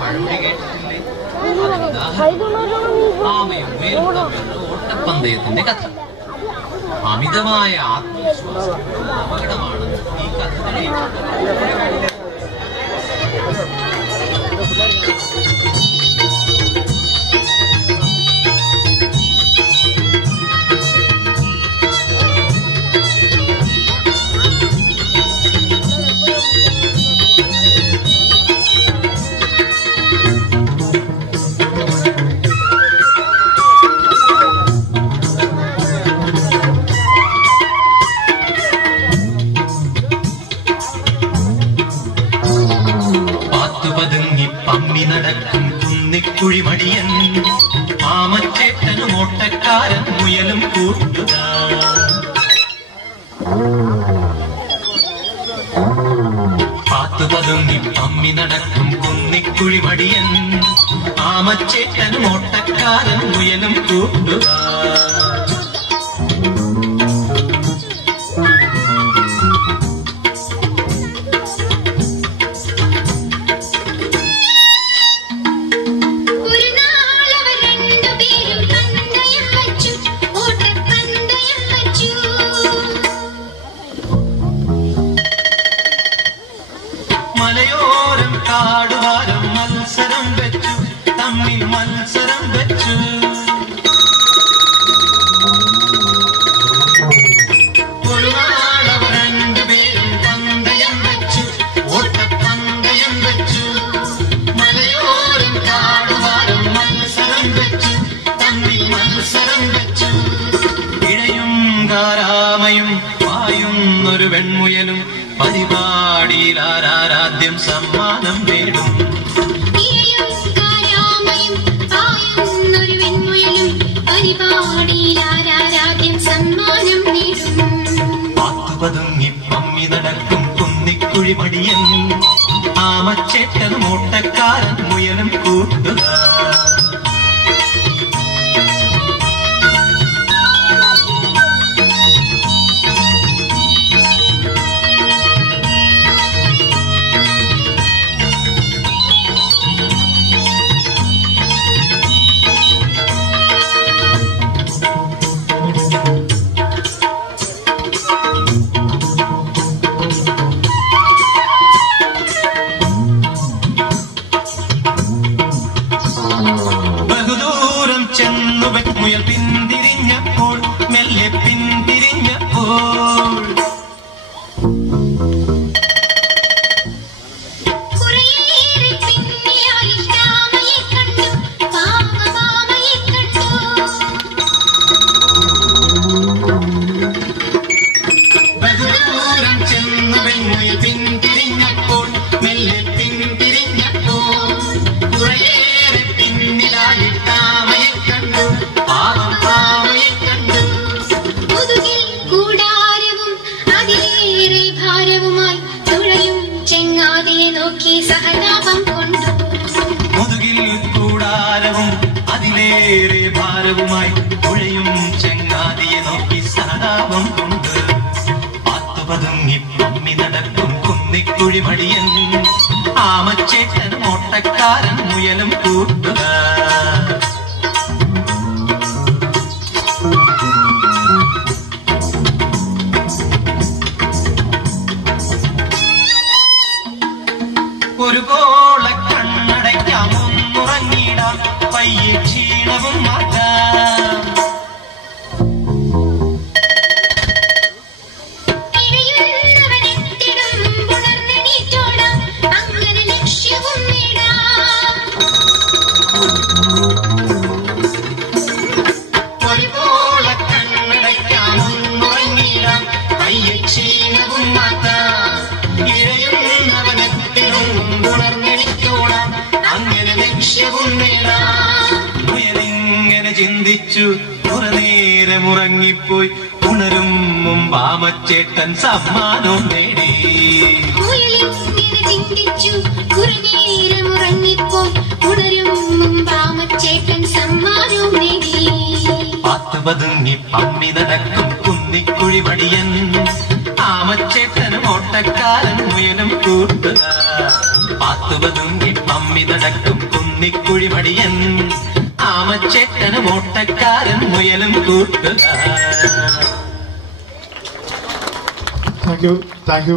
പഴമൊഴി കേട്ടിട്ടില്ലേ? ആമയും മുയലും തമ്മിലുള്ള ഓട്ടപ്പന്തയത്തിന്റെ കഥ. അമിതമായ ആത്മവിശ്വാസം അപകടമാണ് ഈ കഥ തെളിയിക്കുന്നത്. നടക്കും കുന്നിക്കുഴിമടിയൻ മാമച്ചേട്ടനും ഓട്ടക്കാരൻ മുയലും കൂട്ടുക. പാത്തുപതുങ്ങി പമ്മി നടക്കും കുന്നിക്കുഴിമടിയൻ മാമച്ചേട്ടനും ഓട്ടക്കാരൻ മുയലും കൂട്ടുക. മലയോരം കാടുവാരം മത്സരം വെച്ചു, തമ്മിൽ മത്സരം വെച്ചു. ഒരു നാളവർ രണ്ടുപേരും പന്തയം വെച്ചു, ഓട്ടപ്പന്തയം വെച്ചു. മലയോരം കാടുവാരം മത്സരം വെച്ചു, തമ്മിൽ മത്സരം വെച്ചു. ഇഴയും കാരാമയും പായുന്നൊരു വെൺമുയലും പരിപാടിയിൽ ആരാരാദ്യം സമ്മാനം നേടും. പാത്തുപതുങ്ങി പമ്മി നടക്കും കുന്നിക്കുഴിമടിയൻ ആമച്ചേട്ടനും ഓട്ടക്കാരൻ മുയലും കൂട്ടുക. ബഹുദൂരം ചെന്നു മുയൽ പിന്തിരിഞ്ഞപ്പോൾ, മെല്ലെ പിന്തിരിഞ്ഞപ്പോൾ ബഹുദൂരം ചെന്നു മുയൽ പിന്തിരിഞ്ഞപ്പോൾ, മെല്ലെ പിന്തിരിഞ്ഞപ്പോൾ കുറേയേറെ പിന്നിലായി താമയെ കണ്ടു, പാവം താമയെ കണ്ടു. മുതുകിൽ കൂടാരവും അതിലേറെ ഭാരവുമായി തുഴയും ചെങ്ങാതിയെ നോക്കി സഹതാപം കൊണ്ടു. മുതുകിൽ കൂടാരവും അതിലേറെ ഭാരവുമായി തുഴയും ചെങ്ങാതിയെ നോക്കി സഹതാപം കൊണ്ട്. പാത്തുപതുങ്ങി പമ്മി നടക്കും കുന്നിക്കുഴിമടിയൻ ആമച്ചേട്ടനും ഓട്ടക്കാരൻ മുയലും കൂട്ടുക. ഒരു കോള കണ്ണടയ്ക്കാം, ഒന്നുറങ്ങിടാം, പയ്യെ ക്ഷീണവും മാറ്റാം. അങ്ങനെ ലക്ഷ്യവും നേടാം. ഒരു കോള കണ്ണടയ്ക്കാം, ഒന്നുറങ്ങിടാം, പയ്യെ ക്ഷീണവും മാറ്റാം. ഇഴയുന്നവനെത്തിനും ഉണർന്നെണിക്കോടാം, അങ്ങനെ ലക്ഷ്യവും നേടാം. മുയലിങ്ങനെ ചിന്തിച്ചു, കുറനേരം ഉറങ്ങിപ്പോയി. ഉണരും മുമ്പ് ആമച്ചേട്ടൻ സമ്മാനവും നേടി. മുയലിങ്ങനെ ചിന്തിച്ചു, കുറേനേരം ഉറങ്ങിപ്പോയി. ഉണരും മുമ്പ് ആമച്ചേട്ടൻ സമ്മാനവും നേടി. പാത്തുപതുങ്ങി പമ്മി നടക്കും കുന്നിക്കുഴിമടിയൻ ആമച്ചേട്ടനും ഓട്ടക്കാരൻ മുയലും കൂട്ടുക. പാത്തുപതുങ്ങി പമ്മി കുരുവി നടക്കും കുന്നിക്കുഴിമടിയൻ ആമച്ചേട്ടനും ഓട്ടക്കാരൻ മുയലും കൂട്ടുകാർ. Thank you.